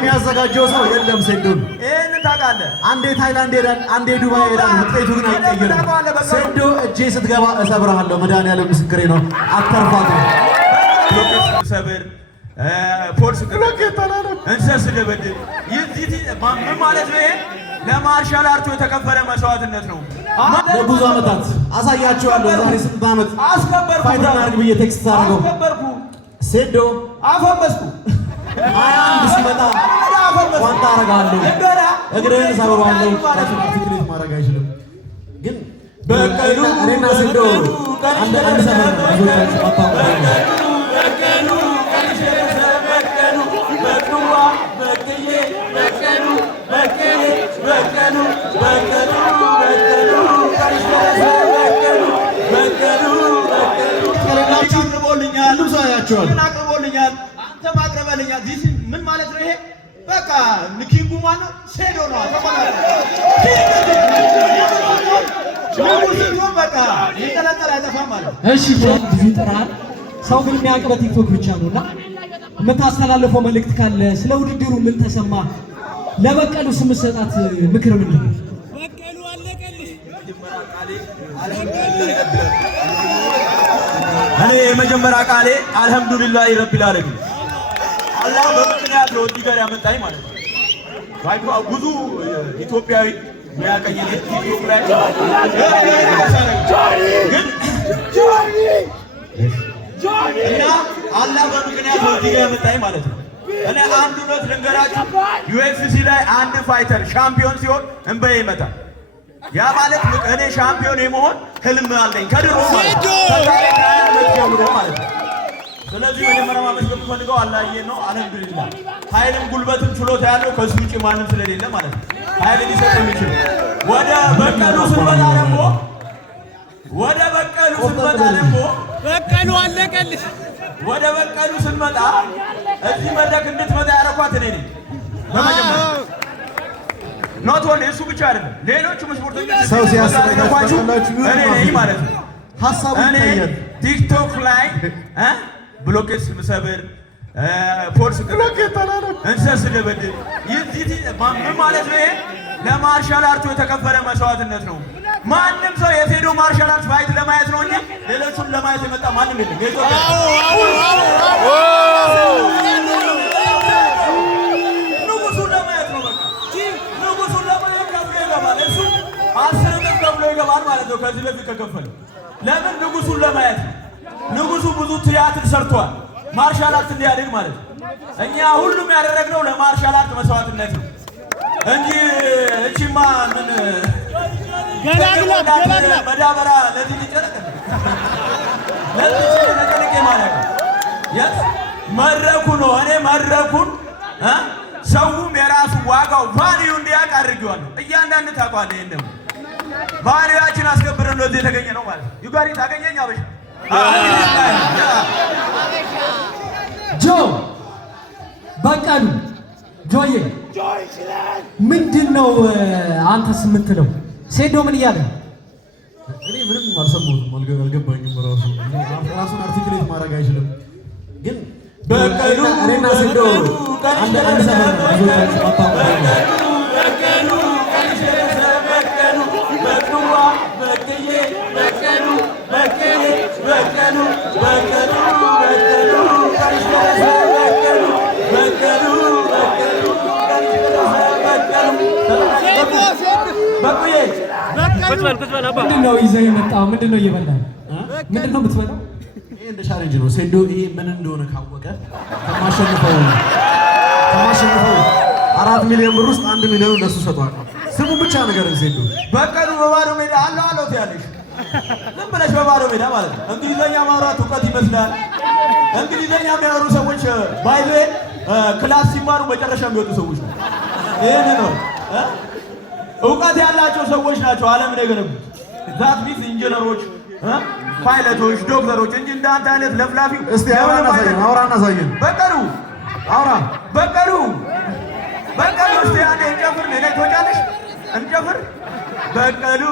የሚያዘጋጀው ሰው የለም። ሴንዶን ይሄን ታውቃለህ። አንዴ ታይላንድ ሄዳል፣ አንዴ ዱባይ ሄዳል። ውጤቱ ግን አይቀየርም። ሴንዶ እጄ ስትገባ እሰብርሃለሁ። መድኃኒዓለም ምስክሬ ነው። አታርፋትም። ሰብር ፎርስ እንሰስ ደበድብ ምን ማለት ነው? ይሄ ለማርሻል አርቱ የተከፈለ መስዋዕትነት ነው። ለብዙ ዓመታት አሳያቸዋለሁ። ዛሬ 8 ዓመት አስከበርኩ። ፋይተር አድርግ ብዬ ቴክስት አደረገው። አስከበርኩ። ሴንዶ አፈመስኩ። 21 ሲመጣ ቋንጣ አደርጋለሁ፣ እግርህን ሰብረዋለሁ። ራሱን አርቲክሌት ማድረግ አይችልም። ግን በቀሉ እኔና ሴንዶ አንድ ሰፈር ብዙዎቻችሁ አታውቁም። አቅርቦልኛል። አንተ ማቅረበልኛል። ዲሲ ምን ማለት ነው? ይሄ በቃ ኪንጉ ማነው? ሴዶ ነው። በቃ ይጠለጠል አይጠፋም ማለት። እሺ ብዙ ጥራል። ሰው ግን የሚያውቅ በቲክቶክ ብቻ ነውና የምታስተላልፈው መልእክት ካለ ስለ ውድድሩ ምን ተሰማ? ለበቀሉ ስምሰጣት ምክር ምን ነው? በቀሉ አለቀልሽ። እኔ የመጀመሪያ ቃሌ አልሐምዱሊላህ ረቢል ዓለሚን አላህ በምክንያት ነው እዚህ ጋር ያመጣኝ ማለት ነው። ብዙ ኢትዮጵያዊ የሚያቀኝ ቲክቶክ ላይ ግን እና አላህ በምክንያት ነው እዚህ ጋር ያመጣኝ ማለት ነው። እኔ አንድ እውነት ልንገራችሁ፣ ዩኤፍሲ ላይ አንድ ፋይተር ሻምፒዮን ሲሆን እንበይ ይመጣል። ያ ማለት እኔ ሻምፒዮን የመሆን ህልም አለኝ ከድሮ ማለት ነው ማለት ነው። ስለዚህ መጀመሪያ ማመስገን የምፈልገው አላህዬ ነው። አልሐምዱሊላህ ኃይልም ጉልበትም ችሎታ ያለው ከሱ ውጪ ማንም ስለሌለ ማለት ነው። ኃይል ሊሰጥ የሚችል ወደ በቀሉ ስንመጣ ደግሞ በቀሉ አለቀልሽ። ወደ በቀሉ ስንመጣ እዚህ መድረክ እንድትመጣ ያደረኳት እኔ ነኝ በመጀመሪያ ኖት ኦንሊ እሱ ብቻ አይደለም፣ ሌሎችም ስፖርተኞች ሰው ሲያስረዳችሁ እኔ ነኝ ማለት ነው። ሐሳቡ ይታያል። ቲክቶክ ላይ ብሎኬት ስሰብር ፎርስ እንሰስ ደበድብ ምን ማለት ነው? ይሄ ለማርሻል አርቱ የተከፈለ መስዋዕትነት ነው። ማንም ሰው የቴዶ ማርሻል አርት ፋይት ለማየት ነው እንጂ ሌሎቹን ለማየት የመጣ ማንም የለም። ይገባል ማለት ነው። ከዚህ በፊት ከከፈለ ለምን ንጉሱን ለማየት ነው። ንጉሱ ብዙ ቲያትር ሰርቷል ማርሻል አርት እንዲያድግ ማለት ነው። እኛ ሁሉም ያደረግነው ለማርሻል አርት መስዋዕትነት ነው እንጂ እቺማ ምን ገላግላ መዳበራ ለዚህ ሊጨረቅ ማለት ነው። የት መድረኩ ነው። እኔ መድረኩን ሰውም የራሱ ዋጋው ቫልዩ እንዲያውቅ አድርጌዋለሁ። እያንዳንድ ታውቃለህ። ይሄን ደግሞ ባህሪያችን አስከብረን ነው እዚህ የተገኘ ነው ማለት ነው። ዩጋሪ ታገኘኝ አበሻ ጆ በቀሉ ጆዬ ምንድነው አንተስ የምትለው? ሴዶ ምን እያለ? እኔ ምንም አልሰማሁትም፣ አልገባኝም። ራሱን አርቲክሌት ማድረግ አይችልም። ግን በቀሉ እኔና ሴዶ አንድ ሰፈር ብዙዎቻችሁ አታውቁም። ምንድን ነው ይዘህ የመጣው? ምንድን ነው እየበላህ? ምንድን ነው የምትበላው? ይሄ እንደ ቻሌንጅ ነው። ሴንዶ ይሄ ምን እንደሆነ ካወቀ ከማሸንፈው 4 ሚሊዮን ብር ውስጥ 1 ሚሊዮን ለሱ ሰጥቷል። ስሙ ብቻ ነገር ሴንዶ በቀሉ በባዶ ሜዳ አለው ትያለሽ። ዝም ብለሽ በባዶ ሜዳ ማለት ነው። እንግሊዘኛ ማውራት እውቀት ይመስላል። እንግሊዘኛ የሚያወሩ ሰዎች ባይዘ ክላስ ሲማሩ መጨረሻ የሚወጡ ሰዎች ነው። ይሄን ነው እውቀት ያላቸው ሰዎች ናቸው ዓለምን የገነቡት። ዛት ቢስ ኢንጂነሮች፣ ፓይለቶች፣ ዶክተሮች እንጂ እንዳንተ አይነት ለፍላፊ። እስቲ አውራና ሳየን በቀሉ እስቲ አንዴ እንጨፍር። ነይ ትወጫለሽ፣ እንጨፍር። በቀሉ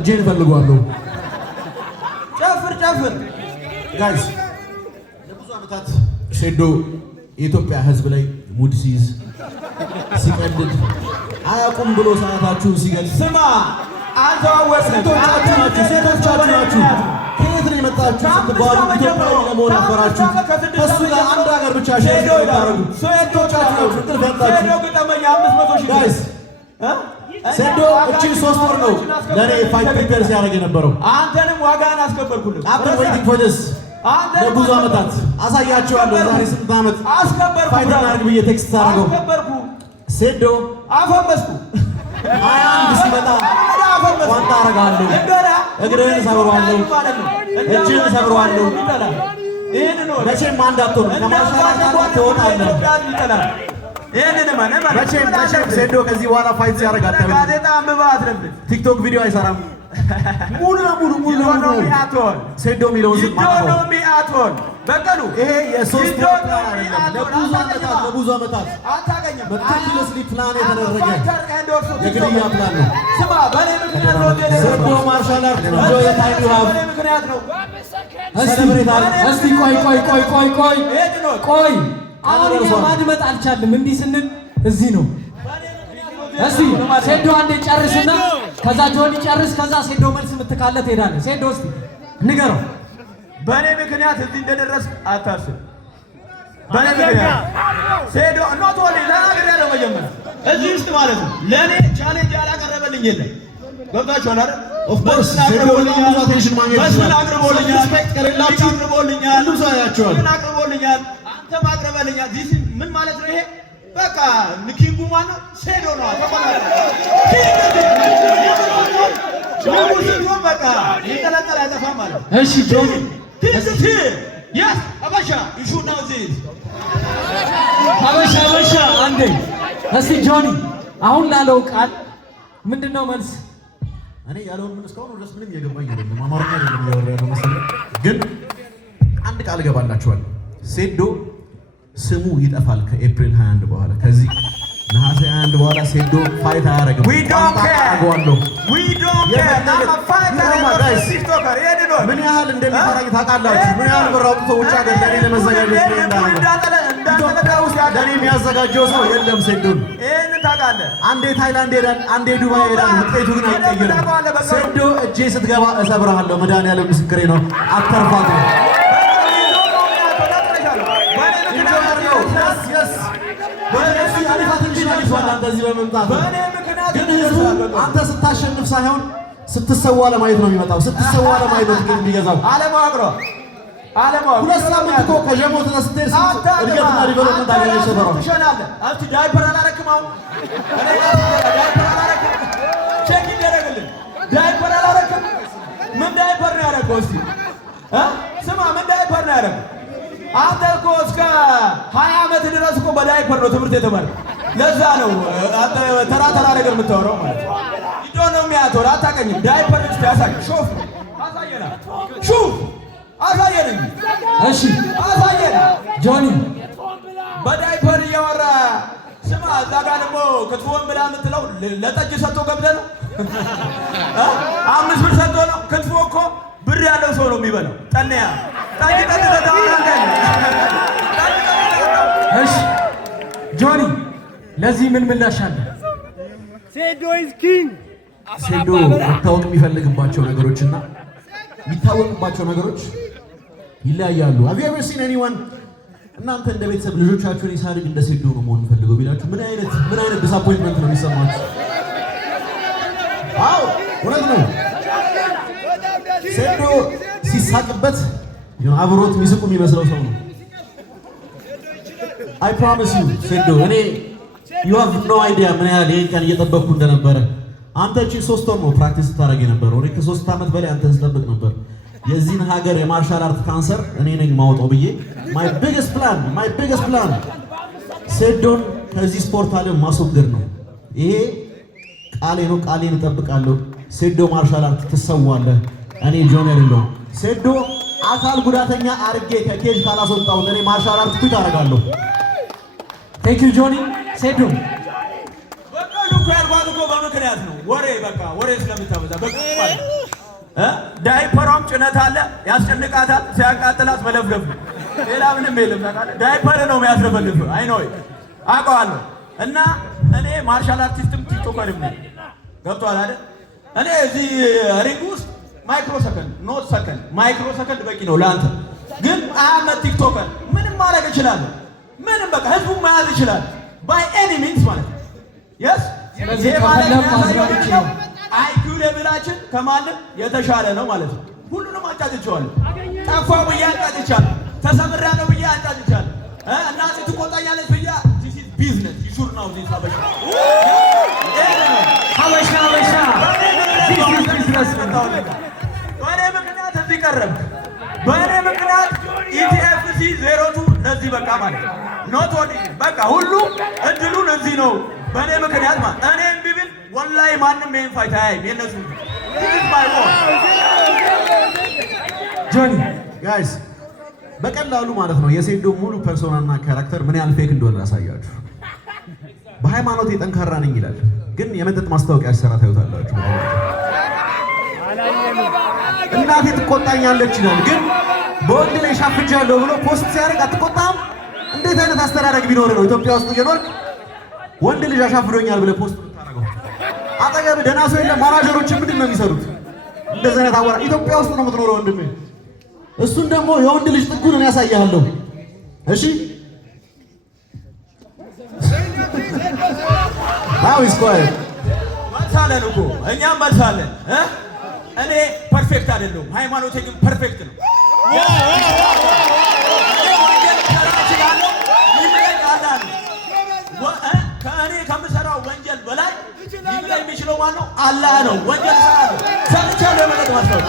እጄን እፈልገዋለሁ። ጨፍር ጨፍር ጋይስ ለብዙ ዓመታት ሴዶ የኢትዮጵያ ሕዝብ ላይ ሙድ ሲይዝ ሲቀልድ አያውቁም ብሎ ሰዓታችሁን ሲገልጽ ስማ አልተዋወስንም። ሴቶቻችሁ ናችሁ። ከየት ነው የመጣችሁ ስትባሉ ኢትዮጵያዊ ለመሆን አፈራችሁ። ከእሱ ጋር አንድ ሀገር ብቻ ሼር ታደርጉ ሴቶቻችሁ ናችሁ። ጥልፍ ያጣችሁ ጋይስ ሴዶ እቺን 3 ወር ነው ለኔ ፋይት ፕሪፔር ሲያደርግ የነበረው። አንተንም ዋጋህን አስከበርኩልህ። አፍተር ዌይቲንግ ፎር ዲስ ለብዙ ዓመታት አሳያቸዋለሁ። ዛሬ 8 ዓመት ፋይት እናድርግ ብዬ ቴክስት ታደርገው ሴዶ አፈመስኩ። 21 ሲመጣ ቋንጣ አደርጋለሁ፣ እግርህን እሰብረዋለሁ፣ እጅህን እሰብረዋለሁ። መቼም አንድ አትሆንም። ከማሻሻል ትወጣለህ። መቼም ሴዶ ከዚህ በኋላ ፋይት ሲያደርግ አታዩም። ጋዜጣ አንብበህ አትረብሽ። ቲክቶክ ቪዲዮ አይሰራም። ሙሉ ለሙሉ ሴዶ የሚለውን ስም አትሆን በቀሉ ይሄ የሶስት ወር ፕላን አይደለም። ለብዙ ዓመታት በትክክለስሊ ፕላን የተደረገ የግድያ ፕላን ነው። ስማ በእኔ ምክንያት ነው ሴዶ ማርሻል አርት እንጆይ ዘ ታይም ዩ ሃቭ ምክንያት ነው። እስቲ ቆይ አሁን እኛ ማድመጥ አልቻልም። እንዲህ ስንል እዚህ ነው። እስቲ ሴዶ አንዴ ጨርስና ከዛ ጆኒ ጨርስ፣ ከዛ ሴዶ መልስ የምትካለ ትሄዳለህ። ሴዶ እስቲ ንገረው። በእኔ ምክንያት እዚህ እንደደረስክ አታስብ። በእኔ ምክንያት ሴዶ ኖት ኦንሊ ተናግሬያለሁ። መጀመሪያ እዚህ ውስጥ ማለት ነው ለእኔ ቻሌንጅ ያላቀረበልኝ የለም። ገብታችኋል አይደል? ኦፍ ኮርስ ሴዶ ብዙ አቴንሽን ማግኘት ይችላል። አቅርቦልኛል፣ ሪስፔክት ከሌላችሁ አቅርቦልኛል፣ ሁሉ ሰው ያያቸዋል። አቅርቦልኛል፣ አንተም አቅርበልኛል። ዚስ ምን ማለት ነው ይሄ? በቃ ኪንጉ ማነው? ሴዶ ነው። በቃ ይንጠለጠል አይጠፋም ማለት። እሺ ጆኒ አበሻ ይሹ ነው እዚህ አበሻ አንዴ እስቲ ጆኒ አሁን ላለው ቃል ምንድነው መልስ? እኔ ያለውን ምን እስካሁን ድረስ ምንም እየገባኝ አይደለም። አማርኛ አይደለም እያወራ ያለው መሰለኝ። ግን አንድ ቃል እገባላችኋለሁ። ሴዶ ስሙ ይጠፋል ከኤፕሪል 21 በኋላ። ከዚህ ነሐሴ 21 በኋላ ሴዶ ፋይት አያደርግም። ምን ያህል እንደሚፈራኝ ታውቃላችሁ? ምን ያህል ብር አውጥቶ ውጭ ሀገር ለእኔ ለመዘጋጀት ኢትዮጵያ ውስጥ ለእኔ የሚያዘጋጀው ሰው የለም። ሴዶን አንዴ ታይላንድ ሄዳል፣ አንዴ ዱባይ ሄዳል። ውጤቱ ግን አይቀየርም። ሴዶ እጄ ስትገባ እሰብርሃለሁ። መድኃኒዓለም ምስክሬ ነው። አተርፋት ነው እንደዚህ በመምጣት ግን ህዝቡ አንተ ስታሸንፍ ሳይሆን ስትሰዋ ለማየት ነው የሚመጣው። ስትሰዋ ለማየት ነው ትኬት የሚገዛው። ሁለት ሳምንት እኮ ከጀሞ ተነስተህ እድገትና ዲቨሎፕመንት አገናኝ ሰፈራው ዳይፐር አላረክም። አሁን ዳይፐር አላረክም። ቼክ ይደረግልን። ዳይፐር አላረክም። ምን ዳይፐር ነው ያደረገው? እስኪ ስማ፣ ምን ዳይፐር ነው ያደረገው? አንተ እኮ እስከ 20 ዓመት ድረስ እኮ በዳይፐር ነው ትምህርት የተማርከው። ለዛ ነው አንተ ተራ ነገር የምታወራው ማለት ነው። ይዶን ነው የሚያተው አታውቅኝም። ዳይፐር እስቲ ያሳይ። ሹፍ አሳየና፣ ሹፍ አሳየን። እሺ አሳየን። ጆኒ በዳይፐር እያወራ ስማ። እዛ ጋር ደግሞ ክትፎን ብላ የምትለው ለጠጅ ሰጥቶ ገብተህ ነው። 5 ብር ሰጥቶ ነው። ክትፎ እኮ ብር ያለው ሰው ነው የሚበላው። ጠንያ ጠጅ እሺ ጆኒ ለዚህ ምን ምላሽ አለ? ሴዶ ኢዝ ኪንግ። ሴዶ መታወቅ የሚፈልግባቸው ነገሮችና የሚታወቅባቸው ነገሮች ይለያያሉ። have you ever seen anyone እናንተ እንደ ቤተሰብ ልጆቻችሁን ሳድግ እንደ ሴዶ ነው መሆን ፈልገው ቢላችሁ ምን አይነት ዲስአፖይንትመንት ነው የሚሰማችሁ? አዎ እውነት ነው። ሴዶ ሲሳቅበት አብሮት የሚስቁ የሚመስለው ሰው ነው። I promise you ሴዶ እኔ you have no idea ምን ያህል ይሄን ቀን እየጠበቅኩ እንደነበረ። አንተ እቺ 3 ወር ነው ፕራክቲስ ታደርግ የነበረው። እኔ ከ3 ዓመት በላይ አንተን ስጠብቅ ነበር። የዚህን ሀገር የማርሻል አርት ካንሰር እኔ ነኝ ማውጣው ብዬ my biggest plan ሴዶን ከዚህ ስፖርት ዓለም ማስወገድ ነው። ይሄ ቃሌ ነው። ቃሌን እጠብቃለሁ። ሴዶ ማርሻል አርት ትሰዋለህ። እኔ ጆኒ አይደለሁም። ሴዶ አካል ጉዳተኛ አርጌ ከኬጅ ካላስወጣው እኔ ማርሻል አርት ኩት አደርጋለሁ። ቴንክ ዩ ጆኒ። ሴዶ በቀሉ እኮ ያልኳት እኮ በምክንያት ነው። ወሬ በቃ ወሬ ስለምታበዛ በቃ ማለት ዳይፐሯም ጭነት አለ ያስጨንቃታል፣ ሲያቃጥላት መለፍለፍ ነው። ሌላ ምንም የለም። ታውቃለህ ዳይፐር ነው የሚያስለፈልፍ። አይ ነው አውቀዋለሁ። እና እኔ ማርሻል አርቲስትም ቲክቶከርም ነኝ። ገብቶሃል አይደል? እኔ እዚህ ሪንግ ውስጥ ማይክሮ ሰከንድ ኖት ሰከንድ ማይክሮ ሰከንድ በቂ ነው ለአንተ። ግን አመት ቲክቶከር ምንም ማድረግ እችላለሁ። ምንም በቃ ህዝቡን መያዝ ይችላል ባይ ኤኒ ሚንስ ማለት ነው። የስ ስለዚህ ማለት ነው አይኪው ሌቭላችን ከማንም የተሻለ ነው ማለት ነው። ሁሉንም አጫጭቻለሁ። ጠፋው ብዬ አጫጭቻለሁ። ተሰምሬያለሁ ብዬ አጫጭቻለሁ። እናቴ ትቆጣኛለች ብዬ this is business you should know this ሀበሻ this is business በእኔ ምክንያት እዚህ ቀረብክ። በእኔ ምክንያት ኢቲኤፍሲ 02 ለዚህ በቃ ማለት ነው። ኖት ኦንሊ በቃ ሁሉ እድሉን እዚህ ነው በእኔ ምክንያት ማለት እኔም ቢብል ወላሂ ማንም ይሄን ፋይት አያይም። የነሱ ጆኒ ጋይስ በቀላሉ ማለት ነው የሴዶ ሙሉ ፐርሶናና ካራክተር ምን ያህል ፌክ እንደሆነ ያሳያችሁ። በሃይማኖት ጠንካራ ነኝ ይላል፣ ግን የመጠጥ ማስታወቂያ ሲሰራ ታዩታላችሁ። እናቴ ትቆጣኛለች ይላል፣ ግን በወንድ ላይ ሻፍጃለሁ ብሎ ፖስት ሲያደርግ አትቆጣም? እንዴት አይነት አስተዳደግ ቢኖር ነው ኢትዮጵያ ውስጥ እየኖርክ ወንድ ልጅ አሻፍዶኛል ብለህ ፖስት የምታደርገው? አጠገብ ደህና ሰው የለም። ማናጀሮች ምንድን ነው የሚሰሩት? እንደዚህ አይነት አወራ ኢትዮጵያ ውስጥ ነው የምትኖረው ወንድሜ። እሱን ደግሞ የወንድ ልጅ ጥጉን እኔ ያሳያለሁ። እሺ አው ይስቆይ መልሳለን እኮ እኛም መልሳለን። እኔ ፐርፌክት አይደለሁም፣ ሃይማኖቴ ግን ፐርፌክት ነው። ከእኔ ከምሰራው ወንጀል በላይ ሊምለኝ የሚችለው ማነው? አላህ ነው። ወንጀል እሰራለሁ፣ ሰርቻለሁ የመለጥ ማስታወቅ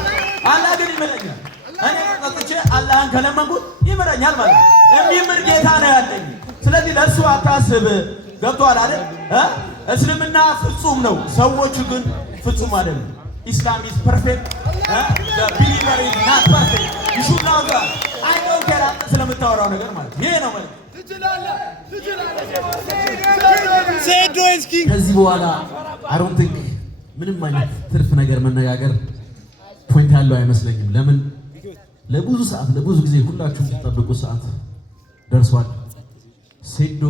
አላህ ግን ይምለኛል። እኔ ጠጥቼ አላህን ከለመንኩት ይምረኛል ማለት ነው። የሚምር ጌታ ነው ያለኝ። ስለዚህ ለእሱ አታስብ። ገብቶሃል አይደል? እስልምና ፍጹም ነው፣ ሰዎቹ ግን ፍጹም አይደለም። ኢስላም ኢዝ ፐርፌክት ቢሊቨር ኢዝ ናት ፐርፌክት ይሹና ጋ አይ ዶንት ኬር አንተ ስለምታወራው ነገር ማለት ይሄ ነው ማለት ሴዶ ኢዝ ኪንግ። ከዚህ በኋላ አይ ዶንት ቲንክ ምንም አይነት ትርፍ ነገር መነጋገር ፖይንት ያለው አይመስለኝም። ለምን ለብዙ ሰዓት ለብዙ ጊዜ ሁላችሁም ተጠብቁ ሰዓት ደርሷል። ሴዶ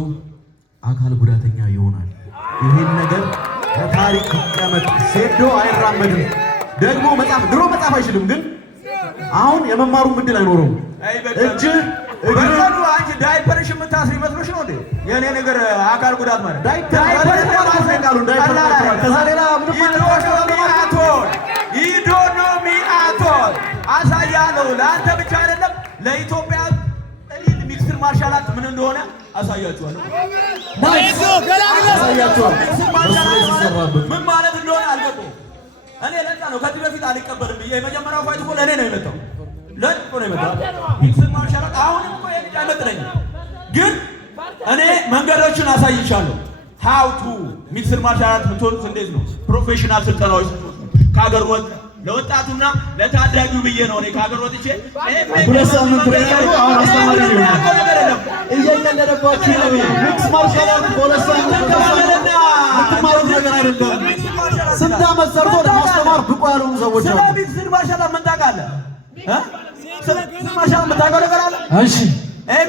አካል ጉዳተኛ ይሆናል። ይሄን ነገር ከታሪክ ይቀመጥ። ሴዶ አይራመድም። ደግሞ ድሮ መጻፍ አይችልም፣ ግን አሁን የመማሩን እድል አይኖረውም። እጅ በቀሉ አንቺ ዳይፐርሽ የምታስሪ መስሎሽ ነው እንዴ? የኔ ነገር አካል ጉዳት ማለት ዳይፐር ከዛ ሌላ አሳያለሁ። ለአንተ ብቻ አይደለም ለኢትዮጵያ ሚክስድ ማርሻል አርት ምን እንደሆነ አሳያችኋለሁ። ምን ማለት እንደሆነ አልገባሁም። እኔ ለዛ ነው ከዚህ በፊት አልቀበልም ብዬ የመጀመሪያው ፋይት እኮ ለእኔ ነው የመጣው። ለእኔ ነው የመጣው ሚክስድ ማርሻል አርት። አሁንም እኮ የልጅ አይመጥነኝም፣ ግን እኔ መንገዶችን አሳይቻለሁ። ሀውቱ ሚክስድ ማርሻል አርት የምትሆኑት እንዴት ነው? ፕሮፌሽናል ስልጠናዎች ከሀገር ወጥ ለወጣቱና ለታዳጊው ብዬ ነው እኔ ከሀገር ወጥቼ ሁለት ሳምንት ነው። አሁን አስተማሪ ነው እየቀለደባችሁ ነው። ሚክስ ማርሻል አርት በሁለት ሳምንት የምትማሩት ነገር አይደለም። ስንት ዓመት ሰርቶ ለማስተማር ብቁ ያልሆኑ ሰዎች አሉ። ስለ ሚክስድ ማርሻል አርት ምን ታውቃለህ? ስለ ሚክስድ ማርሻል አርት ምን ታውቃለህ ነገር አለ? እሺ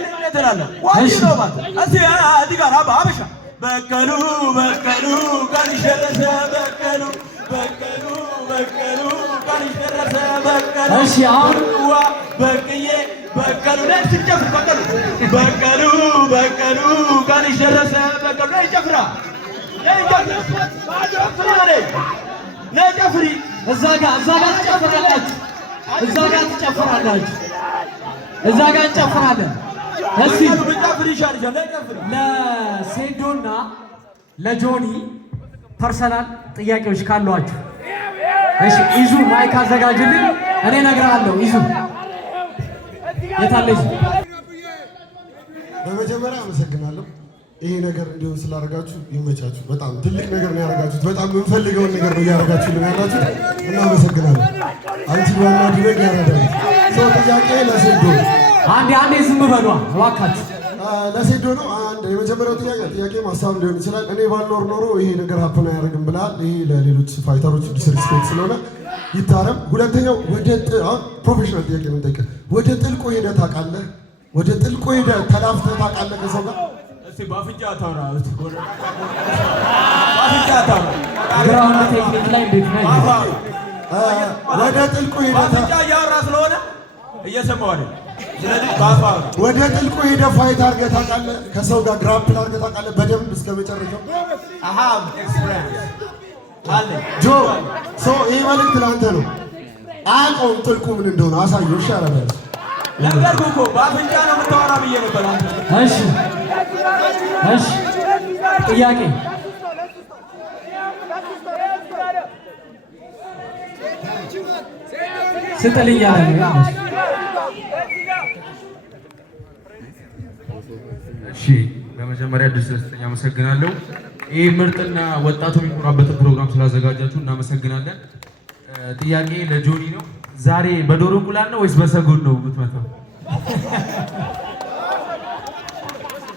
ምን ትላለህ? ዋይ ነው ማለት እዚህ ጋር አበሻ በቀሉ ቀንሽ ደረሰ በቀሉ ቀንሽ ደረሰ በቀሉ። እሺ አሁን በቅዬ በቀሉ ላይ ትጨፍር በቀሉ ቀንሽ ደረሰ በቀሉ ላይ ጨፍራ ጨፍሪ እዛ ጋር ትጨፍራላችሁ፣ እዛ ጋር እንጨፍራለን። እስቲ ለሴዶና ለጆኒ ፐርሰናል ጥያቄዎች ካሏችሁ እሺ፣ ይዙ ማይክ አዘጋጅልኝ። እኔ እነግርሃለሁ። ይዙ የታለች? በመጀመሪያ አመሰግናለሁ። ይሄ ነገር እንዲሆን ስላደረጋችሁ ይመቻችሁ። በጣም ትልቅ ነገር ነው ያደረጋችሁት። በጣም የምንፈልገውን ነገር ነው እያደረጋችሁ ነው ያላችሁት እና አመሰግናለሁ። አንቺ ዋና ድረግ ያረዳል ሰው ጥያቄ ለሴዶ አንዴ ዝም በሏ እባካችሁ። ለሴዶ ነው። አንድ አንድ የመጀመሪያው ጥያቄ ማሳብ ሊሆን ይችላል። እኔ ባልኖር ኖሮ ይሄ ነገር ሀፕን አያደርግም ብለሃል። ይሄ ለሌሎች ፋይተሮች ዲስሪስፔክት ስለሆነ ይታረም። ሁለተኛው ወደ ፕሮፌሽናል ጥያቄ ነው የምጠይቅህ። ወደ ጥልቁ ሄደህ ታውቃለህ? ወደ ጥልቁ ሄደህ ተላፍተህ ታውቃለህ ከሰው ጋር? እስቲ ባፍንጫ ታውራ እስቲ ባፍንጫ ታውራ ግራውንድ ቴክኒክ ላይ እንዴት ነው? ወደ ጥልቁ ሄደህ ባፍንጫ እያወራ ስለሆነ እየሰማሁ አይደል? ስለዚህ ባፋ ወደ ጥልቁ ሄደህ ፋይት አድርገህ ታውቃለህ? ከሰው ጋር ግራፕል አድርገህ ታውቃለህ? በደንብ እስከ መጨረሻው ኤክስፒሪየንስ አለ ጆ ይህ መልዕክት ለአንተ ነው። አያውቀውም ጥልቁ ምን እንደሆነ አሳየው። ይሻላል ነገርኩህ እኮ በአፍንጫ ነው የምታወራ ብዬ ነበር። አንተ እሺ ጥያቄ ስጥልኝ ያለ ነው። እሺ በመጀመሪያ ድል ስለተሰጠኝ አመሰግናለሁ። ይህ ምርጥና ወጣቱ የሚኮራበትን ፕሮግራም ስላዘጋጃችሁ እናመሰግናለን። ጥያቄ ለጆኒ ነው። ዛሬ በዶሮ እንቁላል ነው ወይስ በሰጎን ነው የምትመታው?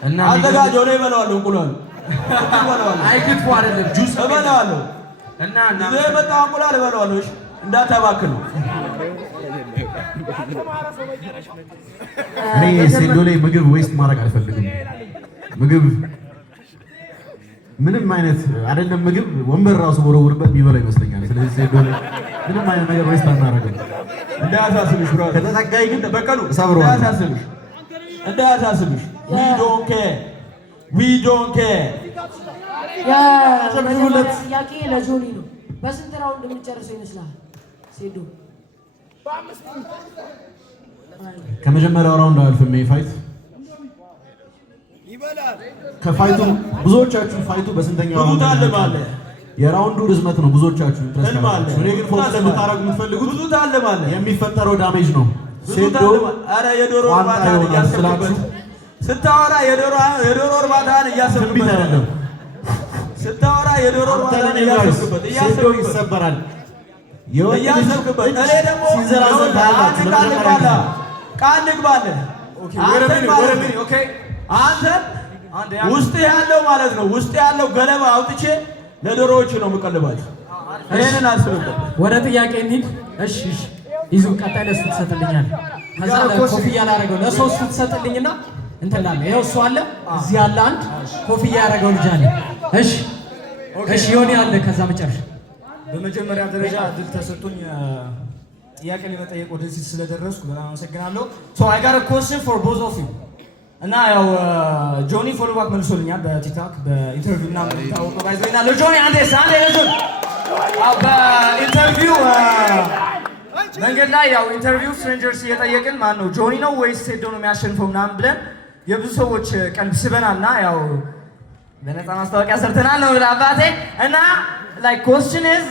እና አዘጋጅ ሆነ ይበላዋለሁ። እንቁላል አይ ክትፎ አይደለም ጁስ እበላዋለሁ። እና ይዘህ የመጣው እንቁላል እበላዋለሁ። እሺ እንዳታባክል። እኔ ሴዶ ላይ ምግብ ዌስት ማድረግ አልፈልግም። ምግብ ምንም አይነት አይደለም ምግብ ወንበር ራሱ ወረውርበት የሚበላ ይመስለኛል። ስለዚህ ሴዶ ላይ ምንም አይነት ነገር ዌስት አናደርግም። እንዳያሳስብሽ ብራ ከተጠጋኝ ግን በቀሉ ሰብረዋለሁ። እንዳያሳስብሽ ዊ ዶንት ኬር ጥያቄ ለጆኒ ነው። በስንት ራውንድ የምንጨርሰው ይመስላል? ሴዶ ከመጀመሪያው ራውንድ አልፍም። ፋይት ከፋይቱ ብዙዎቻችሁ ፋይቱ በስንተኛው ብዙ ታለማለ የራውንዱ ርዝመት ነው። ብዙዎቻችሁ ኢንትረስት አላችሁ። እኔ ግን ፎከስ ልታረጉ የምትፈልጉት ብዙ ታለማለ የሚፈጠረው ዳሜጅ ነው። ሴዶ አረ የዶሮ እርባታን እያሰብክበት ስታወራ የዶሮ እርባታን እያሰብክበት አይደለም። ስታወራ የዶሮ እርባታን እያሰብክበት ሴዶ ይሰበራል እያሰብክበት እኔ ደግሞ ቃል ልግባለህ። አንተ ውስጥ ያለው ማለት ነው ውስጥ ያለው ገለባ አውጥቼ ለዶሮዎቹ ነው የምቀልባቸው። ይሄንን አስብበት። ወደ ጥያቄ እንሂድ። እሺ ይዙ ቀጣይ ለሱ ትሰጥልኛለህ። ከዛ ኮፍያ ላደረገው ለሶስቱ ትሰጥልኝና እንትን ላለ ይኸው እሱ አለ እዚህ ያለ አንድ ኮፍያ ያደረገው ልጅ አለ። እሺ ዮኒ አለ። ከዛ መጨረሻ በመጀመሪያ ደረጃ እድል ተሰጥቶኝ ጥያቄ ለመጠየቅ ወደዚህ ስለደረስኩ በጣም አመሰግናለሁ። I got a question for both of you እና ያው ጆኒ ፎሎ ባክ መልሶልኛል በቲክቶክ በኢንተርቪው እና ታውቆ ባይዘና ለጆኒ አንዴ ለጆኒ በኢንተርቪው መንገድ ላይ ያው ኢንተርቪው ስትሬንጀርስ እየጠየቅን ማን ነው ጆኒ ነው ወይስ ሴዶ ነው የሚያሸንፈው ምናምን ብለን የብዙ ሰዎች ቀልብ ስበናልና ያው በነፃ ማስታወቂያ ሰርተናል ነው ብለህ አባቴ እና like question is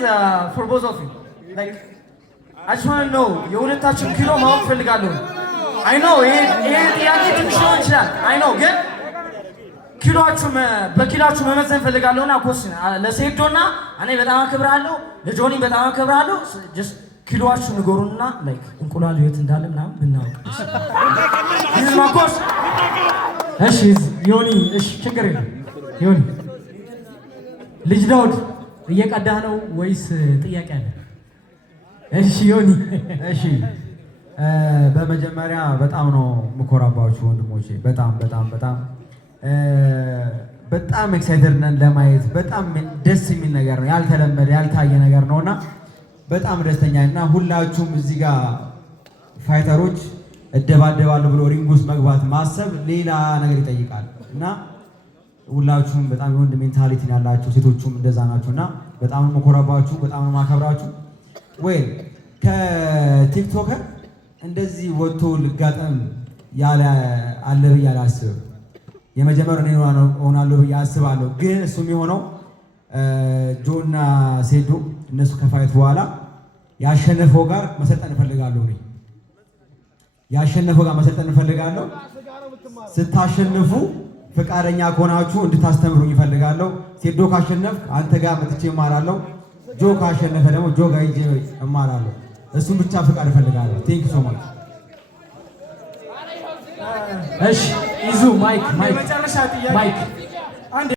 for both of you like I just want to know የሁለታችን ኪሎ ማወቅ ፈልጋለሁ። I know ይሄ ጥያቄ ትንሽ ሊሆን ይችላል። I know ግን ኪሎአችሁ በኪሎአችሁ መመዘን ፈልጋለሁና question ለሴዶና እኔ በጣም አከብራለሁ፣ ለጆኒ በጣም አከብራለሁ። just ኪሎአችሁ ንገሩንና like እንቁላል የት እንዳለ ምናምን ብናውቅ ይሄ ማኮስ እሺ ዮኒ እሺ ችግር የለም ዮኒ ልጅ ዳውድ እየቀዳህ ነው ወይስ ጥያቄ አለ? እሺ ዮኒ እሺ በመጀመሪያ በጣም ነው የምኮራባችሁ ወንድሞቼ። በጣም ኤክሳይትድ ነን ለማየት። በጣም ደስ የሚል ነገር ነው፣ ያልተለመደ ያልታየ ነገር ነውና በጣም ደስተኛ እና ሁላችሁም እዚህ ጋር ፋይተሮች እደባደባለሁ ብሎ ሪንግ ውስጥ መግባት ማሰብ ሌላ ነገር ይጠይቃል እና ሁላችሁም በጣም የወንድ ሜንታሊቲ ያላችሁ ሴቶቹም እንደዛ ናችሁና በጣም የምኮራባችሁ፣ በጣም ማከብራችሁ። ወይ ከቲክቶከር እንደዚህ ወጥቶ ልጋጠም ያለ አለ ብዬ አላስብም። የመጀመሪያው እኔ ሆናለሁ ብዬ አስባለሁ። ግን እሱም የሆነው ጆና ሴዶ እነሱ ከፋይት በኋላ ያሸነፈው ጋር መሰልጠን እፈልጋለሁ። እኔ ያሸነፈው ጋር መሰልጠን እፈልጋለሁ። ስታሸንፉ ፈቃደኛ ከሆናችሁ እንድታስተምሩኝ እፈልጋለሁ። ሴዶ ካሸነፍ አንተ ጋር መጥቼ እማራለሁ። ጆ ካሸነፈ ደግሞ ጆ ጋር ሂጄ እማራለሁ። እሱን ብቻ ፈቃድ እፈልጋለሁ። ቴንክ ሶ ማች። እሺ ይዙ ማይክ የመጨረሻ ጥያቄ ማይክ